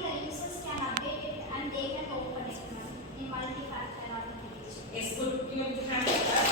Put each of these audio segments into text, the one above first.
automatically the users can update it and they can open it in multi-factor authentication. Yes, good. You have to handle that.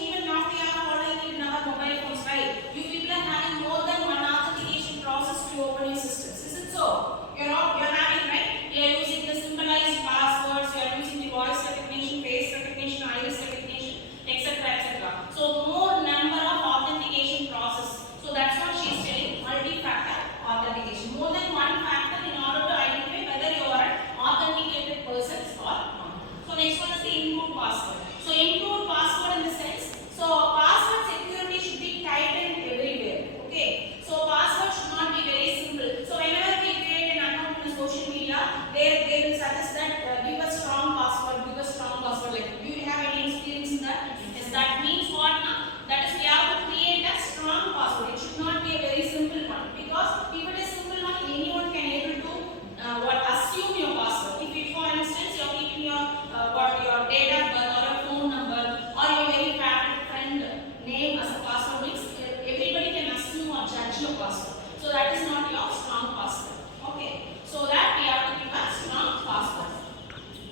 Even now we are following it in our mobile phones, right? You people are having more than one authentication process to open your systems. Is it so? You're having, right? You are using the symbolized passwords, you are using the voice recognition, face recognition, iris recognition, etc. etc. So more number of authentication process. So that's what she is telling, multi-factor authentication. More than one factor in order to identify whether you are an authenticated person or not. So next one is the improved password. So improved password in the sense, so password security should be tightened everywhere. Okay. So password should not be very simple. So whenever we create an account in social media, they will suggest that give a strong password, give a strong password. Like, do you have any experience in that? Yes, that means what now? That is we have to create a strong password. It should not be a very simple one, because if it is simple one, anyone can able to assume your password. If for instance you are keeping your your date of birth or a phone number or your very favorite friend name as a password, means everybody can assume or judge your password. So that is not your strong password. Okay. So that we have to give a strong password.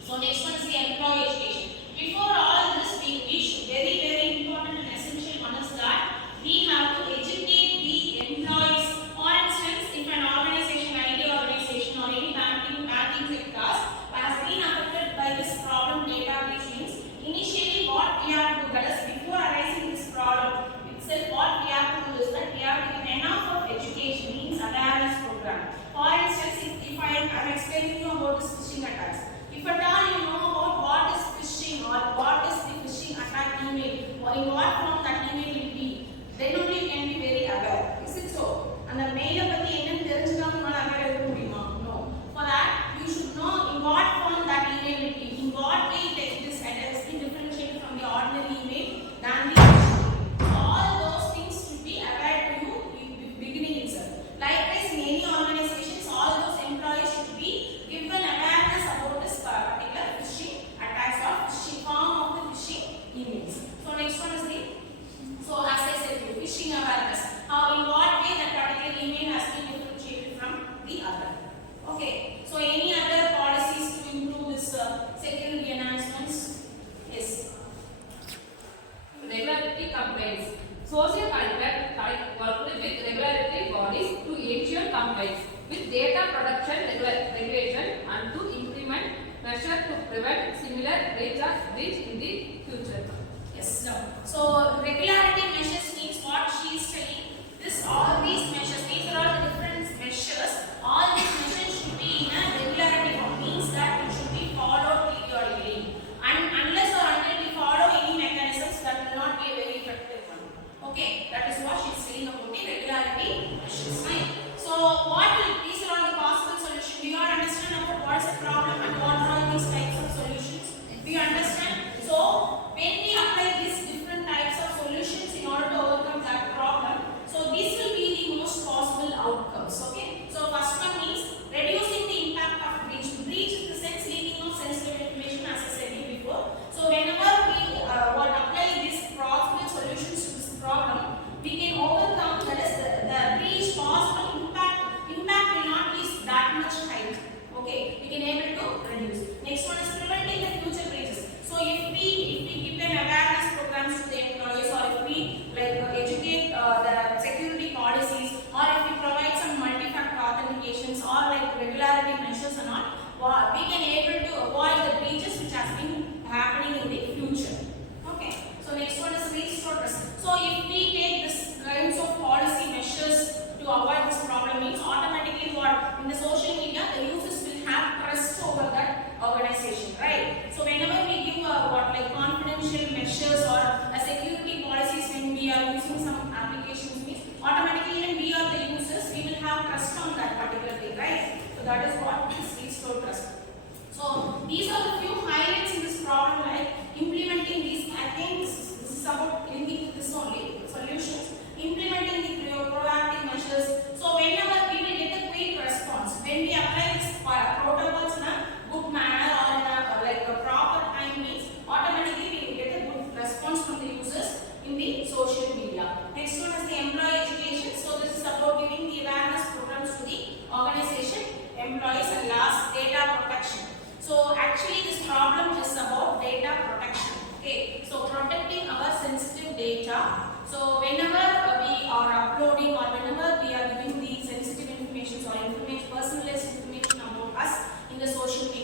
So next one is the employee education. Before all this, we should very important and essential one is that we have to educate the employees. For instance, if an organization, IT organization or any banking sectors has been affected by this problem, data breach means, initially what we have to do, that is before arising this problem itself, what we have to do is that we have to give enough of education, means awareness program. For instance, if I am explaining you about this phishing attacks, if at all you know about what is phishing or what is the phishing attack email or in what form that email will be, then only you can be very aware. Is it so? And the mail பத்தி என்னன்னு தெரிஞ்சுக்காம உங்களால aware இருக்க முடியுமா? No. For that, you should know in what form that email will be, in what way this has been differentiated from the ordinary email than the phishing email. All those things should be aware to you beginning itself. Likewise, in any organizations, all those employees should be given awareness about this particular phishing attacks or phishing form of the phishing emails. So next one is the, so as I said, phishing awareness. How, in what way that particular email has been differentiated from the other. Okay. So any other policies to improve this security enhancements? Yes. Regularity compliance. Social contract work with regularity bodies to ensure compliance with data protection regulation and to implement measures to prevent similar breach in the future. Yes. No. So regularity measures means what she is telling. All these measures, these are all the different measures. All these measures should be in a regularity form. Means that it should be followed periodically. And unless or until we follow any mechanisms, that will not be a very effective one. Okay, that is what she is saying about the regularity measures. Right. So these are all the possible solutions. Do you all understand about what is the problem and what are all these types of solutions? Do you understand? So when we apply these different types of solutions in order to overcome that problem, so this will be the most possible outcomes. Okay. So first one means reducing the impact of breach. Breach is the sense leaking of sensitive information, as I said before. So whenever we apply these possible solutions to this problem, we can overcome, that is the breach possible impact will not be that much high. Okay, we can able to reduce. Next one is preventing the future breaches. So if we give an awareness programs to the employees, or if we educate the security policies, or if we provide some multi-factor authentications or regularity measures and all, we can able to avoid the breaches which has been happening in the future. Okay. So next one is restore trust. So if we take this kinds of policy measures to avoid this problem, means automatically what in the social media the users will have trust over that organization, right? So whenever we give confidential measures or a security policies, when we are using some applications, means automatically when we are the users, we will have trust on that particular thing, right? So that is what is restore trust. So these are the few highlights in this problem, like implementing these. I think this is about linking to this only solutions. Implementing the proactive measures. So whenever we will get a quick response, when we apply this protocols in a good manner or in a proper time, means automatically we will get a good response from the users in the social media. Next one is the employee education. So this is about giving data. So whenever we are uploading or whenever we are giving the sensitive information or information, personalized information about us in the social media